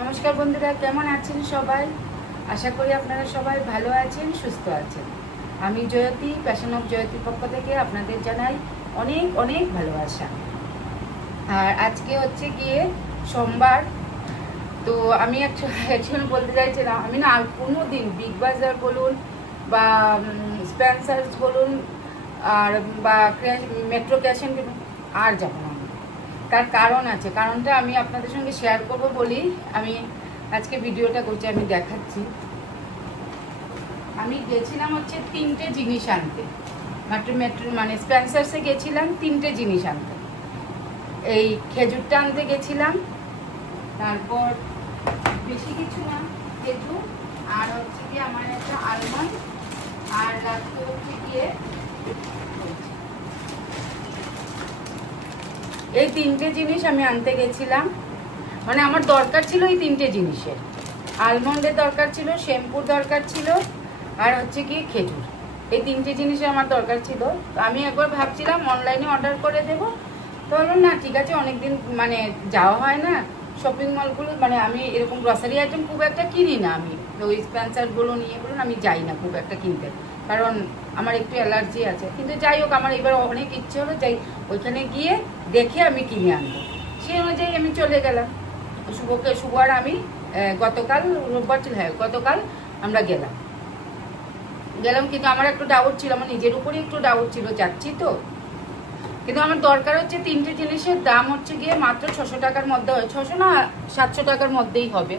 নমস্কার বন্ধুরা, কেমন আছেন সবাই? আশা করি আপনারা সবাই ভালো আছেন, সুস্থ আছেন। আমি জয়তী, প্যাশন অফ জয়তীর পক্ষ থেকে আপনাদের জানাই অনেক অনেক ভালোবাসা। আর আজকে হচ্ছে গিয়ে সোমবার। তো আমি অ্যাকচুয়ালি বলতে চাইছিলাম, আমি না আর কোনো দিন বিগ বাজার বলুন বা স্পেন্সার্স বলুন আর বা মেট্রো ক্যাশন বলুন আর যাবো না। তার কারণ আছে, কারণটা আমি আপনাদের সঙ্গে শেয়ার করব বলি আমি আজকে ভিডিওটা করছি। আমি দেখাচ্ছি, আমি গেছিলাম হচ্ছে 3টে জিনিস আনতে, মেট্রো মানে স্পেন্সার্সে গেছিলাম 3টে জিনিস আনতে। এই খেজুরটা আনতে গেছিলাম, তারপর বেশি কিছু না, খেজুর আর হচ্ছে গিয়ে আমার একটা আলমন্ড, আর রাখতে হচ্ছে গিয়ে এই 3টে জিনিস আমি আনতে গেছিলাম। মানে আমার দরকার ছিল এই 3টে জিনিসের। আলমন্ডের দরকার ছিল, শ্যাম্পুর দরকার ছিল, আর হচ্ছে কি খেজুর। এই 3টে জিনিসের আমার দরকার ছিল। তো আমি একবার ভাবছিলাম অনলাইনে অর্ডার করে দেবো। তো বললাম না, ঠিক আছে, অনেকদিন মানে যাওয়া হয় না শপিং মলগুলো। মানে আমি এরকম গ্রসারি আইটেম খুব একটা কিনি না। আমি ওই স্পেন্সারগুলো নিয়ে বলুন আমি যাই না খুব একটা কিনতে, কারণ আমার একটু অ্যালার্জি আছে। কিন্তু যাই হোক, আমার এবার অনেক ইচ্ছে হলো যাই ওইখানে গিয়ে দেখে আমি কিনে আনবো। সেই অনুযায়ী আমি চলে গেলাম। শুভ আর আমি গতকাল রোববার ছিল, হ্যাঁ গতকাল আমরা গেলাম। কিন্তু আমার একটু ডাউট ছিল, আমার নিজের উপরে একটু ডাউট ছিল, যাচ্ছি তো। কিন্তু আমার দরকার হচ্ছে 3টে জিনিসের দাম হচ্ছে গিয়ে মাত্র 600 টাকার মধ্যে, 600 না 700 টাকার মধ্যেই হবে।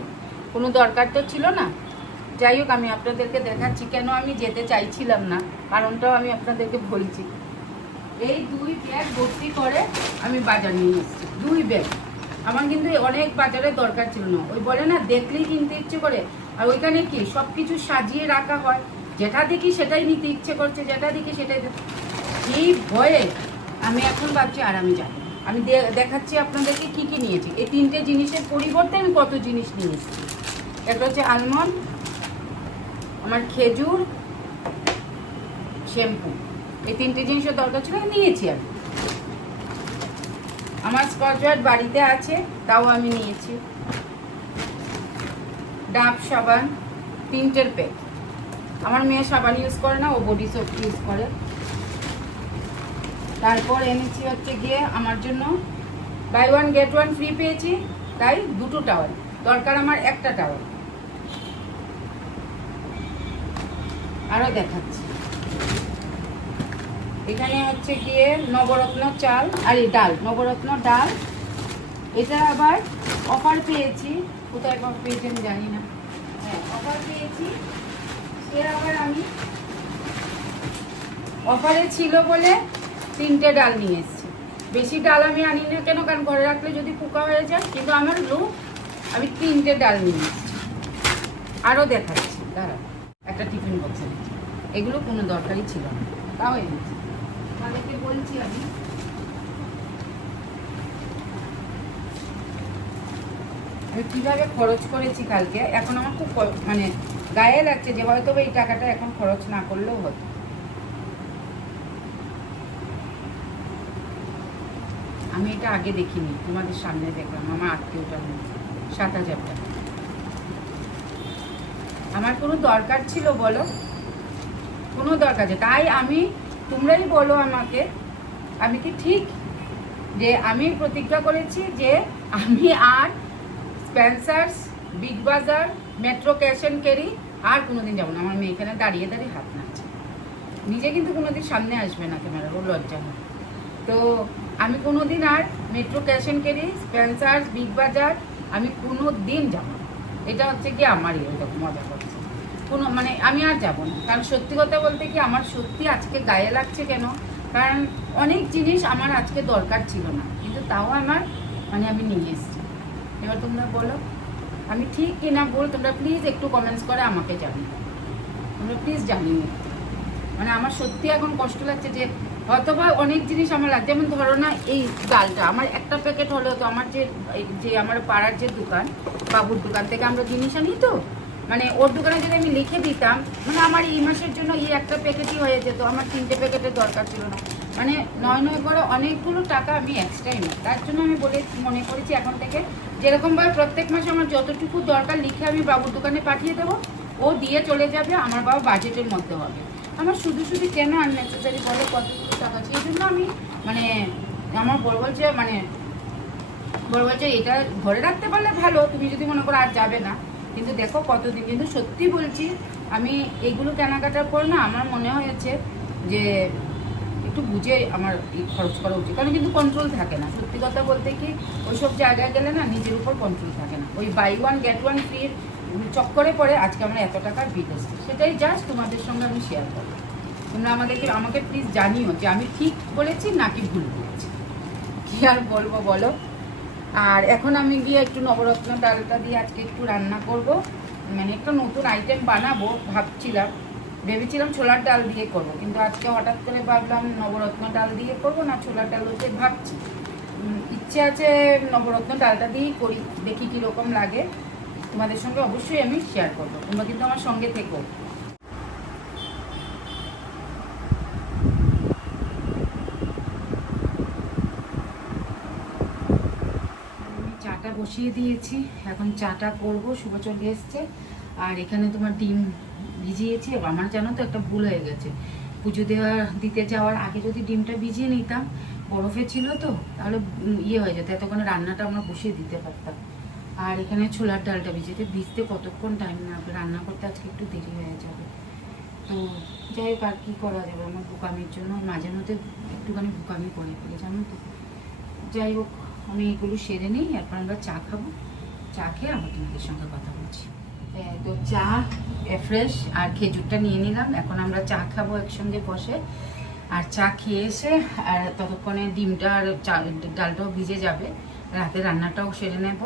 কোনো দরকার তো ছিল না। যাই হোক, আমি আপনাদেরকে দেখাচ্ছি কেন আমি যেতে চাইছিলাম না, কারণটাও আমি আপনাদেরকে বলছি। এই 2 ব্যাগ ভর্তি করে আমি বাজার নিয়ে এসেছি, 2 ব্যাগ। আমার কিন্তু অনেক বাজারের দরকার ছিল না। ওই বলে না, দেখলেই কিনতে ইচ্ছে করে। আর ওইখানে কি সব কিছু সাজিয়ে রাখা হয়, যেটা দেখি সেটাই নিতে ইচ্ছে করছে, যেটা দেখি সেটাই। এই ভয়ে আমি এখন ভাবছি আর আমি যাবো। আমি দেখাচ্ছি আপনাদেরকে কি কি নিয়েছি। এই 3টে জিনিসের পরিবর্তে আমি কত জিনিস নিয়ে এসেছি। একটা হচ্ছে আলমন্ড, আমার খেজুর, শ্যাম্পু। এই 3টে জিনিসের দরকার ছিল, নিয়েছি আমি। আমার স্কচ ব্রাইট বাড়িতে আছে, তাও আমি নিয়েছি। ডাব সাবান 3টের প্যাক। আমার মেয়ে সাবান ইউজ করে না, ও বডি সোপ ইউজ করে। তারপর এনেছি হচ্ছে গিয়ে আমার জন্য বাই 1 গেট 1 ফ্রি পেয়েছি, তাই 2টো টাওয়াল দরকার, আমার একটা টাওয়াল। আরও দেখাচ্ছি, এখানে হচ্ছে গিয়ে নবরত্ন চাল আর এই ডাল, নবরত্ন ডাল। এটা আবার অফার পেয়েছি, কোথায় অফার পেয়েছি আমি জানি না, হ্যাঁ অফার পেয়েছি। এর আবার আমি অফারে ছিল বলে 3টে ডাল নিয়ে এসেছি। বেশি ডাল আমি আনি না কেন, কারণ ঘরে রাখলে যদি পোকা হয়ে যায়। কিন্তু আমার লোক, আমি 3টে ডাল নিয়ে এসেছি। আরও দেখাচ্ছি, দাঁড়া, একটা টিফিন বক্স এনেছি। এগুলো কোনো দরকারই ছিল না, তাও এনেছি। তাদেরকে বলছি আমি কীভাবে খরচ করেছি কালকে। এখন আমার খুব মানে গায়ে লাগছে যে হয়তো এই টাকাটা এখন খরচ না করলেও হতো। আমি এটা আগে দেখিনি, তোমাদের সামনে দেখলাম। আমার আত্মীয়টার মধ্যে 7,000 টাকা। আমার কোনো দরকার ছিল বলো? কোনো দরকার আছে? তাই আমি, তোমরাই বলো আমাকে, আমি কি ঠিক যে আমি প্রতিজ্ঞা করেছি যে আমি আর স্পেন্সার্স, বিগ বাজার, মেট্রো ক্যাশ অ্যান্ড ক্যারি আর কোনোদিন যাবো না। আমার মেয়ে এখানে দাঁড়িয়ে দাঁড়িয়ে হাত নাচছে, নিজে কিন্তু কোনোদিন সামনে আসবে না ক্যামেরার, ও লজ্জা হয়। তো আমি কোনোদিন আর Metro Cash and Carry, Spencer's, Big Bazaar আমি কোনো দিন যাবো না। এটা হচ্ছে কি আমারই ওইরকম মজা করছে কোনো, মানে আমি আর যাবো না। কারণ সত্যি কথা বলতে কি, আমার সত্যি আজকে গায়ে লাগছে কেন, কারণ অনেক জিনিস আমার আজকে দরকার ছিল না, কিন্তু তাও আমার মানে আমি নিয়ে এসেছি। এবার তোমরা বলো আমি ঠিক কিনা বল, তোমরা প্লিজ একটু কমেন্টস করে আমাকে জানিও, তোমরা প্লিজ জানিও। মানে আমার সত্যি এখন কষ্ট লাগছে যে অথবা অনেক জিনিস আমার লাগছে। যেমন ধরো না, এই ডালটা আমার একটা প্যাকেট হলেও তো আমার যে আমার পাড়ার যে দোকান, বাবুর দোকান থেকে আমরা জিনিস আনি, তো মানে ওর দোকানে যদি আমি লিখে দিতাম, মানে আমার এই মাসের জন্য এই একটা প্যাকেটই হয়ে যেত, আমার 3টে প্যাকেটের দরকার ছিল না। মানে নয় নয় করে অনেকগুলো টাকা আমি এক্সট্রাই নেই। তার জন্য আমি মনে করেছি এখন থেকে যেরকমভাবে প্রত্যেক মাসে আমার যতটুকু দরকার লিখে আমি বাবুর দোকানে পাঠিয়ে দেবো, ও দিয়ে চলে যাবে, আমার বাবা বাজেটের মধ্যে হবে। আমার শুধু শুধু কেন আননেসেসারি বলে কতগুলো টাকা আছে, এই জন্য আমি মানে আমার বড় বলছে এটা ঘরে রাখতে পারলে ভালো, তুমি যদি মনে করো আর যাবে না, কিন্তু দেখো কতদিন। কিন্তু সত্যি বলছি, আমি এইগুলো কেনাকাটার পর না আমার মনে হয়েছে যে একটু বুঝে আমার খরচ করা উচিত, কারণ কিন্তু কন্ট্রোল থাকে না। সত্যি কথা বলতে কি, ওইসব জায়গায় গেলে না নিজের উপর কন্ট্রোল থাকে না। ওই বাই ওয়ান গেট ওয়ান ফ্রির চক্করে পরে আজকে আমরা এত টাকার বিল এসেছি, সেটাই জাস্ট তোমাদের সঙ্গে আমি শেয়ার করবো। তোমরা আমাকে প্লিজ জানিও যে আমি ঠিক বলেছি নাকি ভুল বলেছি। কি আর বলবো বলো। আর এখন আমি গিয়ে একটু নবরত্ন ডালটা দিয়ে আজকে একটু রান্না করব, মানে একটা নতুন আইটেম বানাবো ভেবেছিলাম ছোলার ডাল দিয়ে করব, কিন্তু আজকে হঠাৎ করে ভাবলাম নবরত্ন ডাল দিয়ে করব না ছোলার ডাল হচ্ছে ভাবছি। ইচ্ছে আছে নবরত্ন ডালটা দিয়েই করি, দেখি কীরকম লাগে। তোমাদের সঙ্গে অবশ্যই আমি শেয়ার করবো, তোমরা কিন্তু আমার সঙ্গে থেকো। চাটা বসিয়ে দিয়েছি, এখন চাটা করবো। শুভ চলে এসছে। আর এখানে তোমার ডিম ভিজিয়েছি। আমার জানো তো একটা ভুল হয়ে গেছে, পুজো দিতে যাওয়ার আগে যদি ডিমটা ভিজিয়ে নিতাম, বরফে ছিল তো, তাহলে ইয়ে হয়ে যেত, এতক্ষণে রান্নাটা আমরা বসিয়ে দিতে পারতাম। আর এখানে ছোলার ডালটা ভিজতে কতক্ষণ টাইম লাগবে, রান্না করতে আজকে একটু দেরি হয়ে যাবে। তো যাই হোক, আর কী করা যাবে, আমার বোকামির জন্য মাঝে মধ্যে একটুখানি বোকামি করে ফেলে জানো তো। যাই হোক, আমি এগুলো সেরে নিই, এরপর আমরা চা খাবো। চা খেয়ে আমরা তোমাদের সঙ্গে কথা বলছি। তো চা ফ্রেশ আর খেজুরটা নিয়ে নিলাম, এখন আমরা চা খাবো একসঙ্গে বসে। আর চা খেয়ে এসে আর ততক্ষণে ডিমটা আর ডালটাও ভিজে যাবে, রাতে রান্নাটাও সেরে নেব।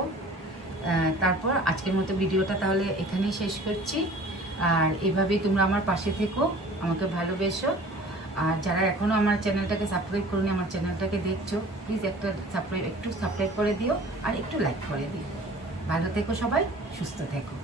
তারপর আজকের মতো ভিডিওটা তাহলে এখানেই শেষ করছি। আর এভাবেই তোমরা আমার পাশে থেকো, আমাকে ভালোবেসো। আর যারা এখনও আমার চ্যানেলটাকে সাবস্ক্রাইব করোনি, আমার চ্যানেলটাকে দেখছো, প্লিজ একটু সাবস্ক্রাইব করে দিও আর একটু লাইক করে দিও। ভালো থেকো সবাই, সুস্থ থেকো।